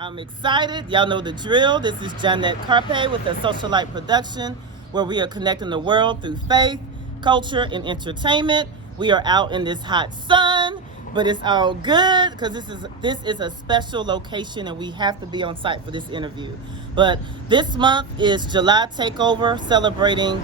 I'm excited. Y'all know the drill. This is Jeanette Carpe with a Socialite Production, where we are connecting the world through faith, culture, and entertainment. We are out in this hot sun, but it's all good because this is a special location and we have to be on site for this interview. But this month is July Takeover, celebrating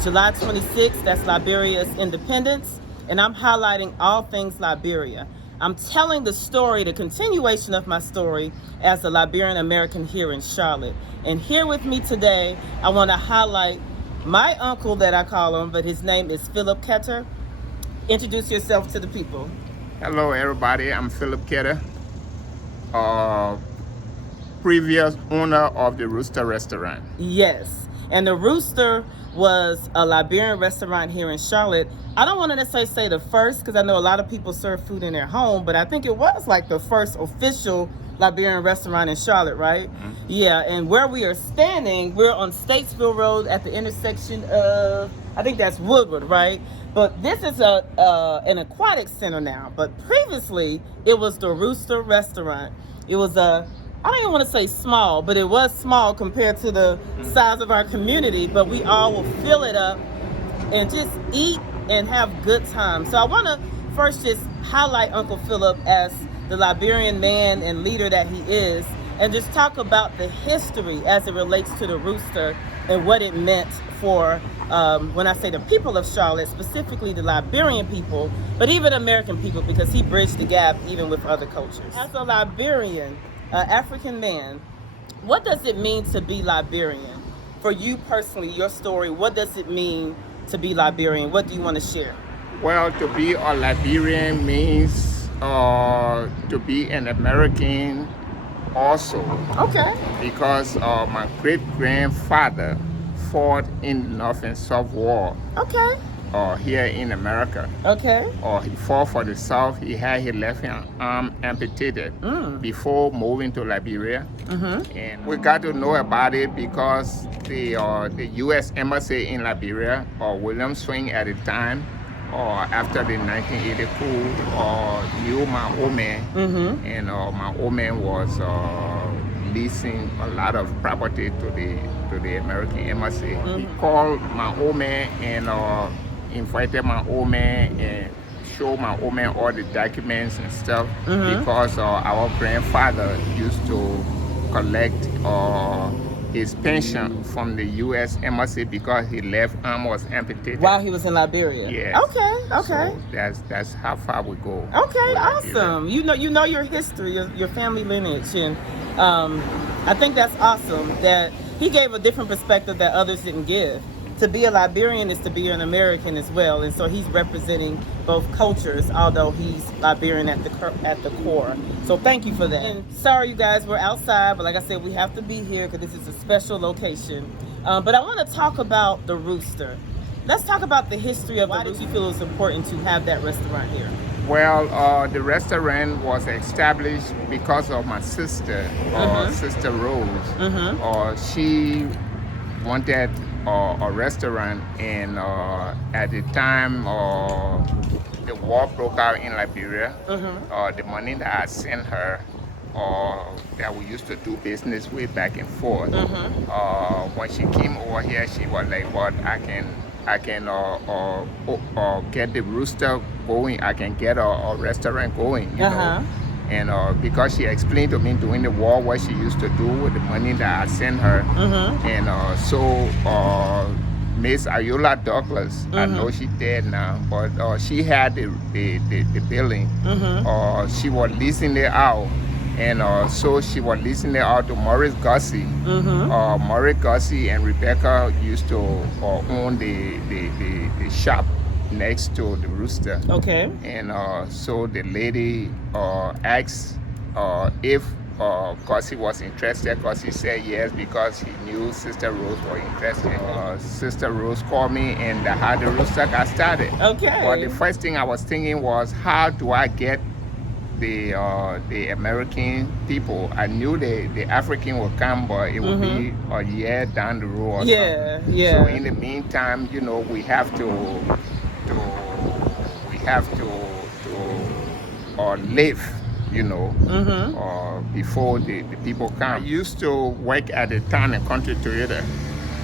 July 26th. That's Liberia's independence, and I'm highlighting all things Liberia. I'm telling the story, the continuation of my story as a Liberian American here in Charlotte. And here with me today, I want to highlight my uncle that I call him, but his name is Philip Ketter. Introduce yourself to the people. Hello everybody, I'm Philip Ketter, previous owner of the Rooster Restaurant. Yes, and the Rooster was a Liberian restaurant here in Charlotte. I don't want to necessarily say the first because I know a lot of people serve food in their home, but I think it was like the first official Liberian restaurant in Charlotte, right? Mm-hmm. Yeah, and where we are standing, we're on Statesville Road at the intersection of, I think that's Woodward, right? But this is an aquatic center now, but previously it was the Rooster Restaurant. It was I don't even want to say small, but it was small compared to the size of our community, but we all will fill it up and just eat and have good time. So I want to first just highlight Uncle Philip as the Liberian man and leader that he is, and just talk about the history as it relates to the Rooster and what it meant for, when I say the people of Charlotte, specifically the Liberian people, but even American people, because he bridged the gap even with other cultures. As a Liberian, African man, what does it mean to be Liberian? For you personally, your story, what does it mean to be Liberian? What do you want to share? Well, to be a Liberian means to be an American also. Okay. Because my great-grandfather fought in the North and South War. Okay. Here in America. Okay. He fought for the South. He had his left arm amputated before moving to Liberia. Mm-hmm. And we got to know about it because the U.S. Embassy in Liberia, William Swing at the time, after the 1980 coup, knew my old man. Mm-hmm. And my old man was leasing a lot of property to the American Embassy. Mm-hmm. He called my old man and invited my old man and showed my old man all the documents and stuff. Mm-hmm. Because our grandfather used to collect his pension from the U.S. Embassy because his left arm was amputated. While he was in Liberia? Yes. Okay. So that's how far we go. Okay, awesome. You know your history, your family lineage, and I think that's awesome that he gave a different perspective that others didn't give. To be a Liberian is to be an American as well, and so he's representing both cultures, although he's Liberian at the core. So thank you for that. And sorry, you guys, we're outside, but like I said, we have to be here because this is a special location. But I want to talk about the Rooster. Let's talk about the history of why did you feel it was important to have that restaurant here? Well, the restaurant was established because of my sister, Sister Rose. Mm-hmm. She wanted a restaurant, and at the time the war broke out in Liberia. Mm-hmm. The money that I sent her, that we used to do business with back and forth. Mm-hmm. When she came over here, she was like, "What I can get the Rooster going. I can get a restaurant going." You know? And because she explained to me during the war what she used to do with the money that I sent her. Mm-hmm. And so Miss Ayola Douglas, I know she's dead now, but she had the building. Mm-hmm. She was leasing it out. And so she was leasing it out to Maurice Gussie. Mm-hmm. Maurice Gussie and Rebecca used to own the shop next to the Rooster. Okay. And so the lady asked if Gussie was interested. Gussie said yes because he knew Sister Rose was interested. Sister Rose called me and how the Rooster got started. Okay. But the first thing I was thinking was, how do I get the American people? I knew the African would come, but it would be a year down the road. Or something. So in the meantime, you know, we have to live you know, before the people come. I used to work at the Town and Country Theater.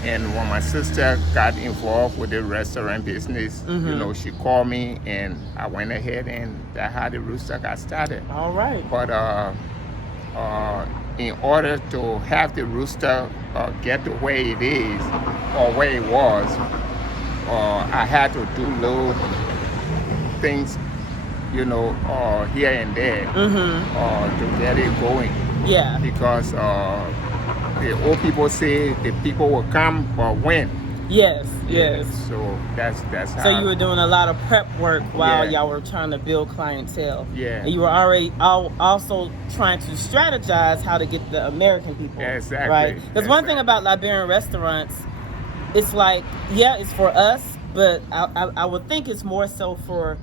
And when my sister got involved with the restaurant business, you know, she called me and I went ahead and that's how the Rooster got started. All right. But in order to have the Rooster get to where it is or where it was, I had to do little things, you know, here and there to get it going. Yeah. Because the old people say the people will come, but when? Yes. So that's how. So you were doing a lot of prep work while y'all were trying to build clientele. Yeah. And you were already also trying to strategize how to get the American people. Exactly. Right? Because one thing about Liberian restaurants, it's like, it's for us, but I would think it's more so for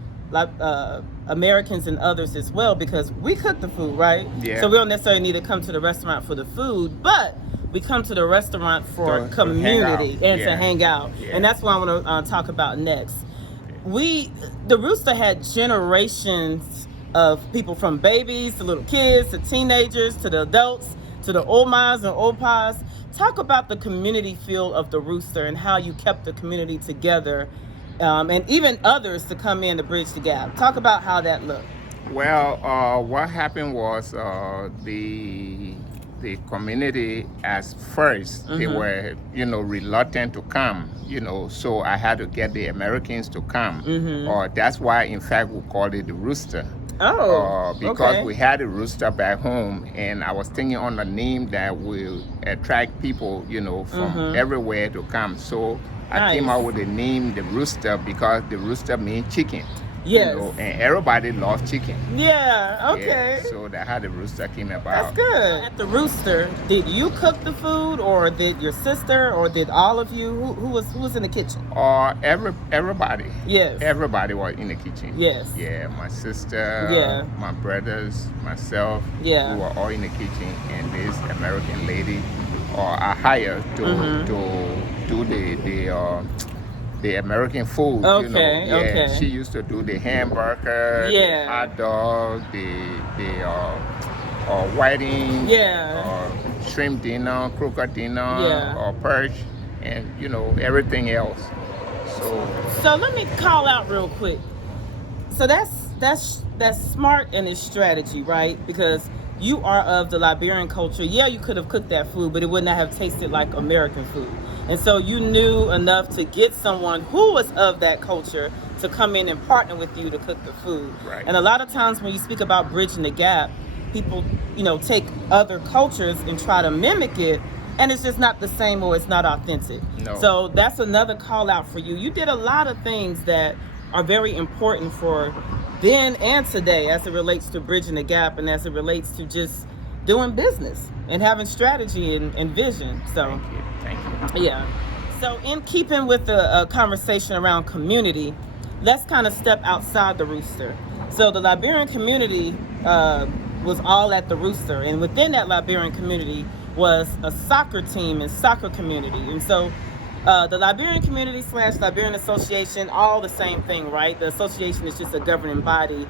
Americans and others as well, because we cook the food, right? Yeah. So we don't necessarily need to come to the restaurant for the food, but we come to the restaurant for community and to hang out. And that's what I want to talk about next. The Rooster had generations of people, from babies to little kids to teenagers to the adults to the omas and opas. Talk about the community feel of the Rooster and how you kept the community together, and even others to come in to bridge the gap. Talk about how that looked. Well, what happened was the community at first, they were, you know, reluctant to come, you know, so I had to get the Americans to come. That's why, in fact, we called it the Rooster. Because we had a Rooster back home, and I was thinking on a name that will attract people, you know, from everywhere to come. So I came out with the name the Rooster because the Rooster means chicken. Yes. You know, and everybody loves chicken. Yeah, okay. Yeah, so that's how the Rooster came about. That's good. At the Rooster, did you cook the food, or did your sister, or did all of you? Who was in the kitchen? Everybody. Yes. Everybody was in the kitchen. Yes. Yeah, my sister, my brothers, myself. Yeah. We were all in the kitchen, and this American lady, I hired to do the American food. Okay, you know. okay. She used to do the hamburger, the hot dog, the whiting, shrimp dinner, croquette dinner, or perch, and you know, everything else. So let me call out real quick. So that's smart and it's strategy, right? Because you are of the Liberian culture. Yeah, you could have cooked that food, but it would not have tasted like American food. And so you knew enough to get someone who was of that culture to come in and partner with you to cook the food. Right. And a lot of times when you speak about bridging the gap, people, you know, take other cultures and try to mimic it, and it's just not the same, or it's not authentic. No. So that's another call out for you. You did a lot of things that are very important for then and today as it relates to bridging the gap and as it relates to just doing business and having strategy and vision. So Thank you. Yeah. So in keeping with the conversation around community, let's kind of step outside the Rooster. So the Liberian community was all at the Rooster, and within that Liberian community was a soccer team and soccer community. And so the Liberian community / Liberian Association, all the same thing, right? The association is just a governing body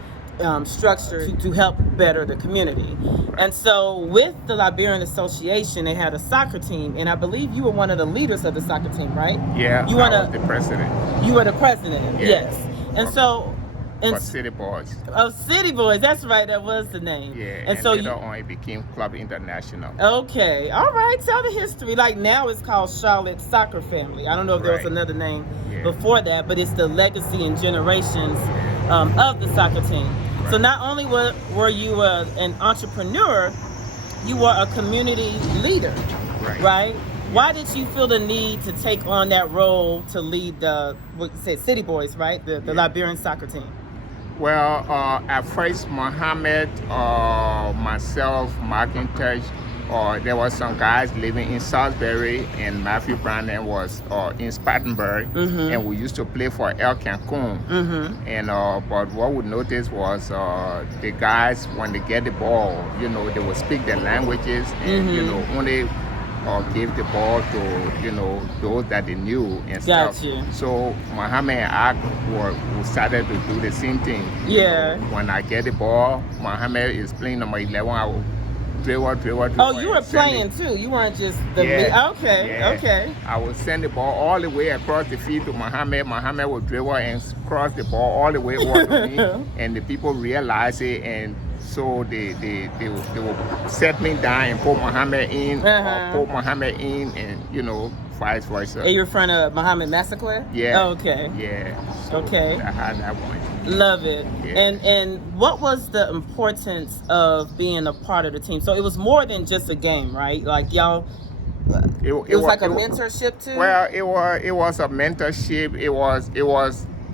structure to help better the community. And so with the Liberian Association, they had a soccer team, and I believe you were one of the leaders of the soccer team, right? Yeah, I was the president. You were the president, yes. And so... For City Boys. Oh, City Boys, that's right, that was the name. Yeah, and so later on it became Club International. Okay, all right, tell the history. Like now it's called Charlotte Soccer Family. I don't know if there was another name before that, but it's the legacy and generations of the soccer team. Right. So not only were you an entrepreneur, you were a community leader, right? Why did you feel the need to take on that role to lead the City Boys, right? The Liberian soccer team. Well, at first, Mohammed, myself, McIntosh, there was some guys living in Salisbury, and Matthew Brandon was in Spartanburg, and we used to play for El Cancun. And but what we noticed was the guys, when they get the ball, you know, they would speak their languages, and you know, only gave the ball to those that they knew and stuff. Got you. So Muhammad and I started to do the same thing. Yeah. When I get the ball, Muhammad is playing number 11. I will dribble. Oh, you were playing too. You weren't just the okay. I would send the ball all the way across the field to Muhammad. Muhammad would dribble and cross the ball all the way over to me, and the people realize it, and so they will set me down and put Muhammad in, or put Muhammad in, and vice versa. And you're in front of Muhammad Massacre? Yeah. Okay. Yeah. So Okay. I had that one. Love it. Yeah. And what was the importance of being a part of the team? So it was more than just a game, right? Like y'all, it was like a mentorship too. Well, it was a mentorship. It was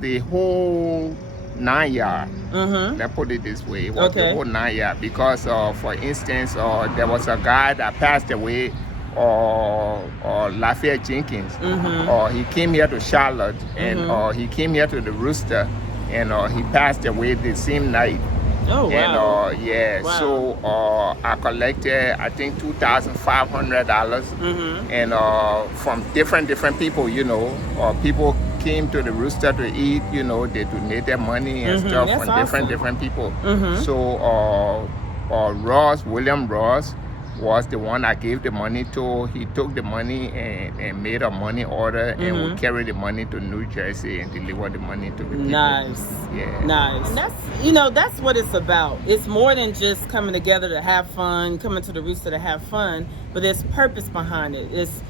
the whole 9 yard. Let's put it this way. It was the whole 9 yard because, for instance, there was a guy that passed away, Lafayette Jenkins. He came here to Charlotte, and he came here to the Rooster, and he passed away the same night. Oh, wow. And Wow. So I collected, I think, $2,500, and from different people. People came to the Rooster to eat. They donated money and stuff That's from awesome. different people. So William Ross was the one I gave the money to. He took the money and made a money order, and would carry the money to New Jersey and deliver the money to the people. Nice. Yeah. Nice. And that's what it's about. It's more than just coming together to have fun, coming to the Rooster to have fun, but there's purpose behind it. It's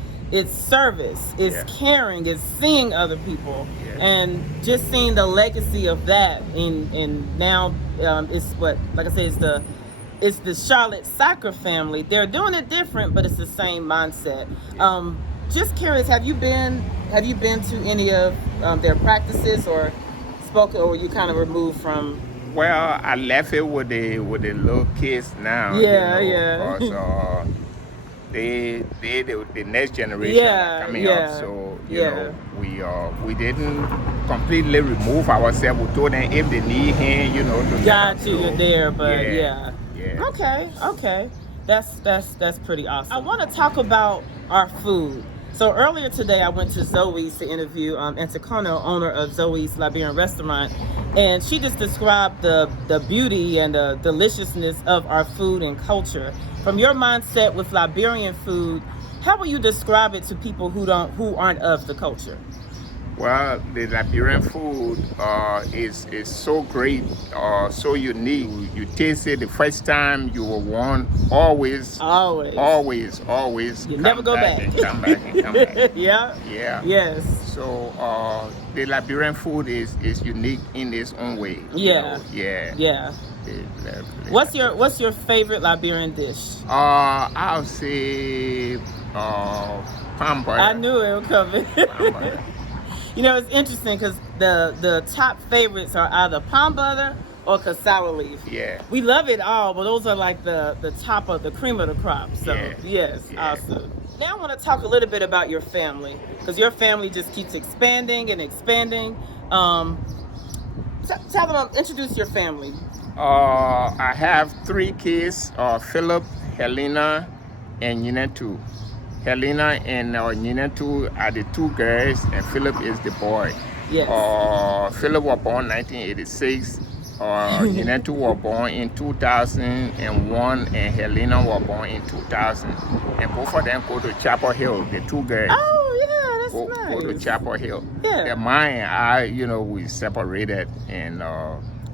service, it's caring, it's seeing other people, and just seeing the legacy of that. And now it's what, like I said, it's the Charlotte soccer family. They're doing it different, but it's the same mindset. Just curious, have you been to any of their practices or spoken, or were you kind of removed from? Well, I left it with the little kids now. Because the next generation are coming up. So we didn't completely remove ourselves. We told them if they need him, to got you, you're there, but Yeah. Okay. That's pretty awesome. I want to talk about our food. So earlier today, I went to Zoe's to interview Anticono, owner of Zoe's Liberian Restaurant, and she just described the beauty and the deliciousness of our food and culture. From your mindset with Liberian food, how will you describe it to people who aren't of the culture? Well, the Liberian food is so great, so unique. You taste it the first time, you will want always. You never go back. And come back. Yeah. Yes. So the Liberian food is unique in its own way. Yeah. What's your favorite Liberian dish? I'll say palm butter. I knew it would come. Palm butter. It's interesting because the top favorites are either palm butter or cassava leaf. Yeah. We love it all, but those are like the top of the cream of the crop. So yes, awesome. Now I want to talk a little bit about your family, because your family just keeps expanding and expanding. Tell them, introduce your family. I have 3 kids, Philip, Helena, and Yinatu. Helena and Yinatu are the 2 girls, and Philip is the boy. Yes. Philip was born 1986. Yinatu was born in 2001, and Helena was born in 2000. And both of them go to Chapel Hill, the 2 girls. Oh, yeah, that's nice. Go to Chapel Hill. Yeah. And mine and I, we separated, and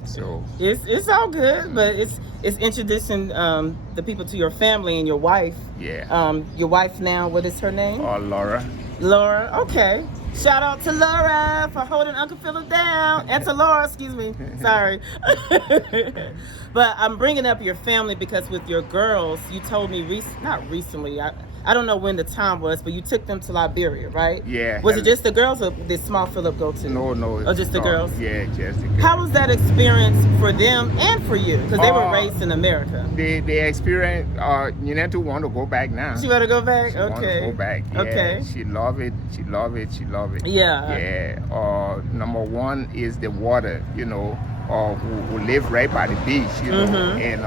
so it's all good, but it's introducing the people to your family and your wife. Yeah. Your wife now, what is her name? Laura. Laura. Okay. Shout out to Laura for holding Uncle Philip down, and to Laura, excuse me. Sorry. But I'm bringing up your family because with your girls, you told me not recently. I don't know when the time was, but you took them to Liberia, right? Yeah. Was it just the girls, or did small Philip go to? No. Or just the girls? Yeah, just the girls. How was that experience for them and for you? Because they were raised in America. The experience, Yinatu want to go back now. She want to go back? She want to go back. Yeah. Okay. She love it. Yeah. Yeah. Number 1 is the water. who live right by the beach, you know, and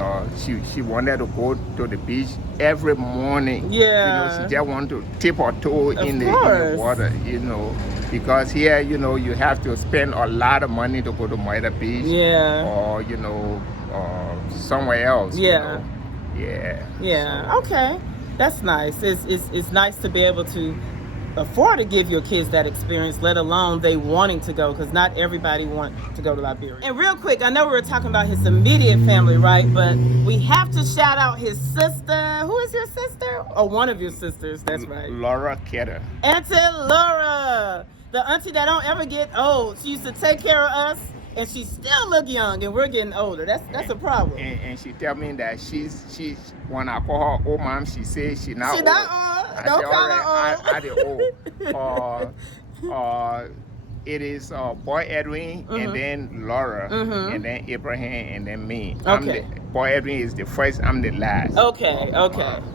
she wanted to go to the beach every morning. Yeah. You know, she just wanted to tip her toe in the water, you know, because here, you know, you have to spend a lot of money to go to Moira Beach. Yeah. Or, you know, somewhere else. Yeah. You know? Yeah. Yeah. Okay. That's nice. It's nice to be able to afford to give your kids that experience, let alone they wanting to go, because not everybody wants to go to Liberia. And real quick, I know we were talking about his immediate family, right? But we have to shout out his sister. Who is your sister? Or one of your sisters, that's right. Laura Ketter. Auntie Laura, the auntie that don't ever get old. She used to take care of us, and she still look young, and we're getting older. That's a problem. And she tell me that she's when I call her old mom, she says she not She old. not old. Don't call her old. I the old. It is Boy Edwin, and then Laura, and then Abraham, and then me. Okay. Boy Edwin is the first. I'm the last. Okay.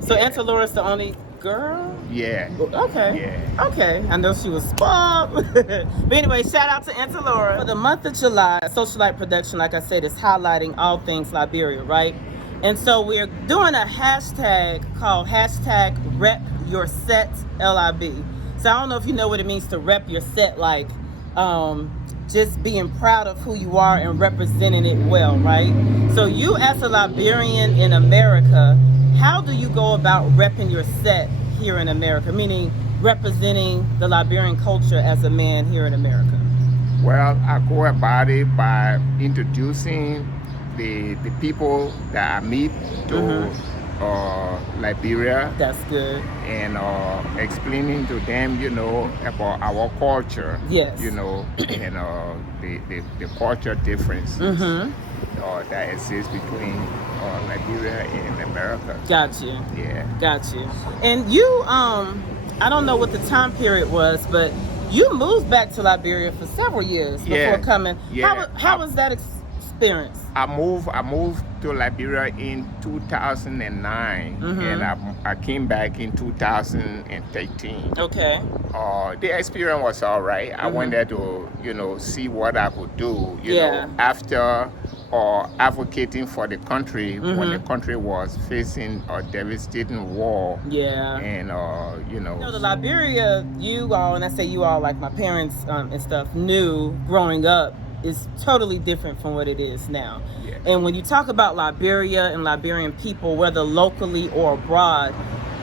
So yeah. Auntie Laura's the only girl? Yeah. Okay. Yeah. Okay. I know she was spoiled. But anyway, shout out to Auntie Laura. For the month of July, Socialite Production, like I said, is highlighting all things Liberia, right? And so we're doing a hashtag called #RepYourSetLIB. So I don't know if you know what it means to rep your set, like just being proud of who you are and representing it well, right? So you as a Liberian in America, how do you go about repping your set here in America, meaning representing the Liberian culture as a man here in America? Well, I go about it by introducing the people that I meet to Liberia. That's good. And explaining to them, you know, about our culture. Yes. You know, and the culture differences that exist between Liberia and America. Got you. Yeah. Got you. And you, I don't know what the time period was, but you moved back to Liberia for several years before coming. Yeah. How was that experience? I moved to Liberia in 2009, and I came back in 2013. Okay. The experience was all right. I went there to, you know, see what I could do, you know, after advocating for the country when the country was facing a devastating war. Yeah. And, you know. The Liberia, you all, and I say you all, like my parents and stuff, knew growing up, is totally different from what it is now. Yeah. And when you talk about Liberia and Liberian people, whether locally or abroad,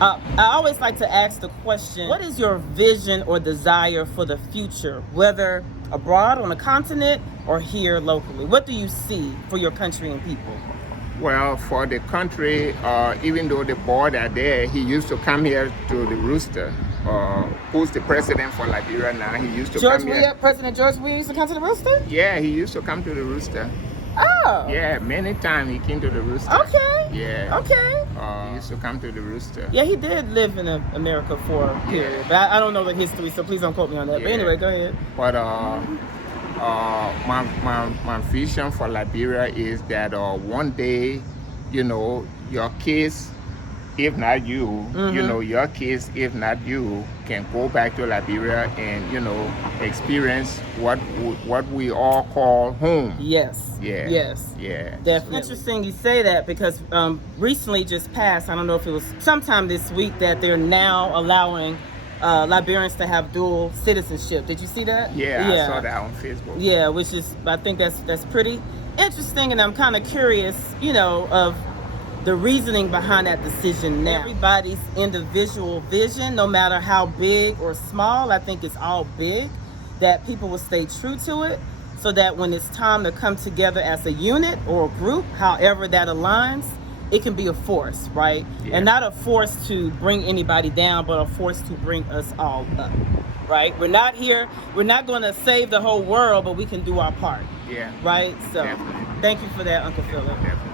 I always like to ask the question, what is your vision or desire for the future, whether abroad on the continent or here locally? What do you see for your country and people? Well, for the country, even though the board are there, he used to come here to the Rooster. Who's the president for Liberia now? He used to come here. President George Weah used to come to the Rooster? Yeah, he used to come to the Rooster. Oh. Yeah, many times he came to the Rooster. Okay. Yeah. Okay. He used to come to the Rooster. Yeah, he did live in America for a period. But I don't know the history, so please don't quote me on that. Yeah. But anyway, go ahead. But my vision for Liberia is that one day, you know, your kids, if not you, you know, your kids, if not you, can go back to Liberia and, you know, experience what we all call home. Yes. Yeah. Yes. Yeah. Definitely. Interesting you say that, because recently just passed, I don't know if it was sometime this week, that they're now allowing Liberians to have dual citizenship. Did you see that? Yeah, I saw that on Facebook. Yeah, which is, I think that's pretty interesting, and I'm kind of curious, you know, of the reasoning behind that decision now. Everybody's individual vision, no matter how big or small, I think it's all big, that people will stay true to it, so that when it's time to come together as a unit or a group, however that aligns, it can be a force, right? Yeah. And not a force to bring anybody down, but a force to bring us all up, right? We're not going to save the whole world, but we can do our part. Yeah. Right? So Definitely. Thank you for that, Uncle Philip. Definitely.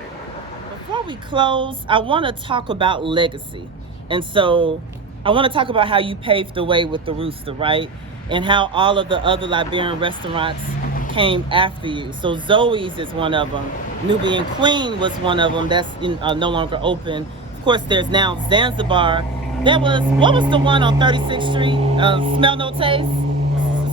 Before we close, I want to talk about legacy. And so I want to talk about how you paved the way with the Rooster, right? And how all of the other Liberian restaurants came after you. So Zoe's is one of them. Nubian Queen was one of them. That's no longer open. Of course, there's now Zanzibar. What was the one on 36th Street? Smell No Taste?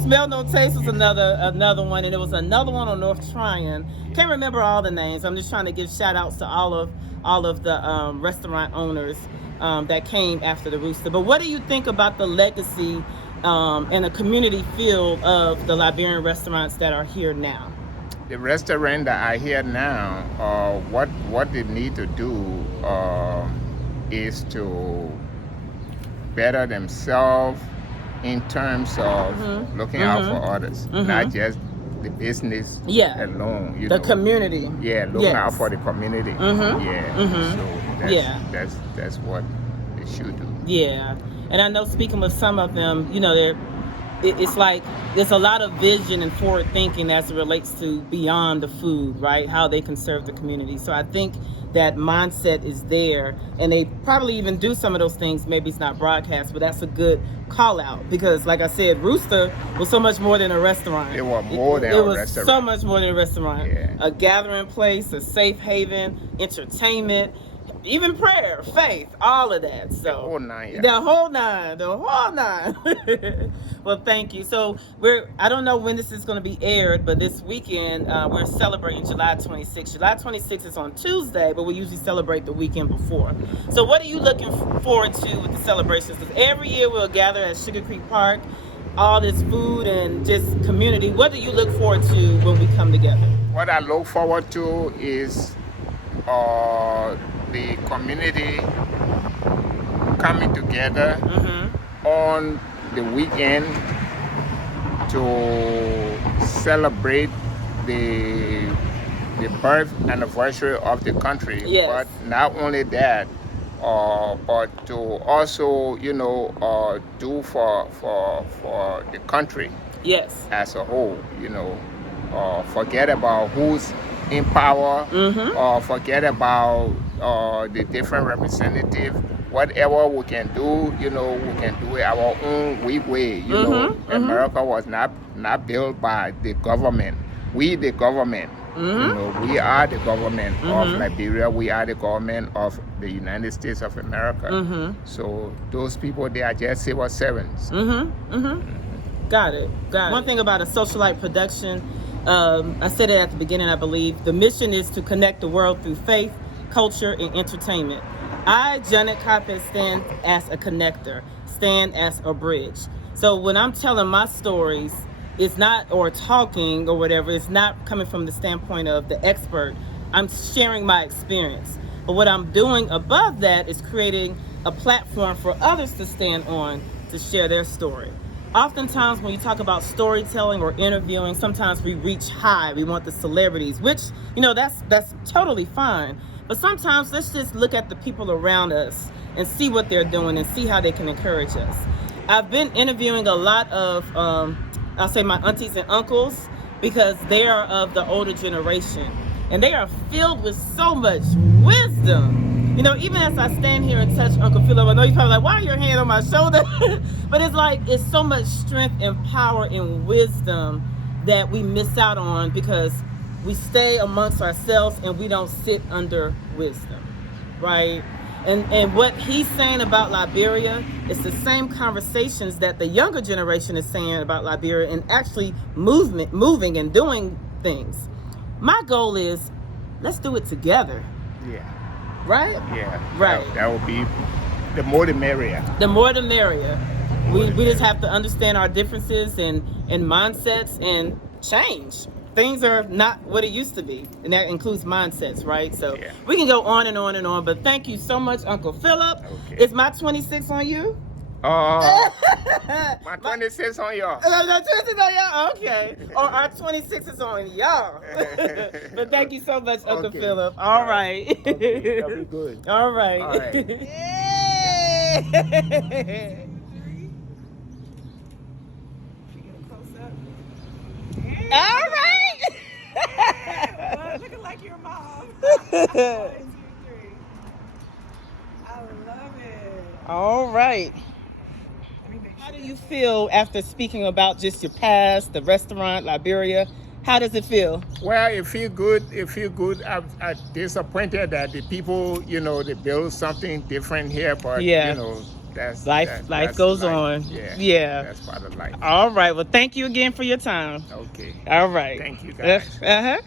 Smell No Taste was another one, and it was another one on North Tryon. Can't remember all the names. I'm just trying to give shout outs to all of the restaurant owners that came after the Rooster. But what do you think about the legacy and the community feel of the Liberian restaurants that are here now? The restaurant that are here now, what they need to do is to better themselves in terms of looking out for others, not just the business alone. The community. Yeah, looking out for the community. So that's what they should do. Yeah, and I know speaking with some of them, it's like there's a lot of vision and forward thinking as it relates to beyond the food, right? How they can serve the community. So I think that mindset is there, and they probably even do some of those things. Maybe it's not broadcast, but that's a good call out, because like I said, Rooster was so much more than a restaurant. It was more than a restaurant. It was so much more than a restaurant. Yeah. A gathering place, a safe haven, entertainment, even prayer, faith, all of that. So the whole nine. The whole nine. Well, thank you. So I don't know when this is going to be aired, but this weekend we're celebrating July 26th. July 26th is on Tuesday, but we usually celebrate the weekend before. So what are you looking forward to with the celebrations? Because every year we'll gather at Sugar Creek Park, all this food and just community. What do you look forward to when we come together? What I look forward to is the community coming together on the weekend to celebrate the birth anniversary of the country. Yes. But not only that, but to also do for the country as a whole. Forget about who's in power, or forget about the different representatives. Whatever we can do, we can do it our own way. America was not built by the government. We the government. We are the government of Liberia. We are the government of the United States of America. So those people, they are just civil servants. Got it. One thing about a socialite production, I said it at the beginning, I believe, the mission is to connect the world through faith, culture, and entertainment. I, Janet Carpet, stand as a connector, stand as a bridge. So when I'm telling my stories, it's not, or talking or whatever, it's not coming from the standpoint of the expert. I'm sharing my experience. But what I'm doing above that is creating a platform for others to stand on to share their story. Oftentimes when you talk about storytelling or interviewing, sometimes we reach high. We want the celebrities, which, that's totally fine. But sometimes let's just look at the people around us and see what they're doing and see how they can encourage us. I've been interviewing a lot of, I'll say my aunties and uncles, because they are of the older generation. And they are filled with so much wisdom. Even as I stand here and touch Uncle Philip, I know you're probably like, why are your hand on my shoulder? But it's like, it's so much strength and power and wisdom that we miss out on because we stay amongst ourselves and we don't sit under wisdom, right? And what he's saying about Liberia is the same conversations that the younger generation is saying about Liberia, and actually moving and doing things. My goal is, let's do it together. Yeah. Right? Yeah. Right. That would be, the more the merrier. The more the merrier. We just have to understand our differences and mindsets and change. Things are not what it used to be, and that includes mindsets, right? So we can go on and on and on, but thank you so much, Uncle Philip. Okay. Is my 26 on you? My 26 on y'all. My 26 on y'all? Okay. Or our 26 is on y'all. But thank you so much, Uncle Philip. All right. Okay. That'll be good. All right. All right. Yay! All right. Looking like your mom. 1, 2, 3. I love it. All right. How do you feel after speaking about just your past, the restaurant, Liberia? How does it feel? Well, it feels good. I'm disappointed that the people, they build something different here, but Life goes on. Yeah. That's part of life. All right. Well, thank you again for your time. Okay. All right. Thank you, guys. Uh-huh.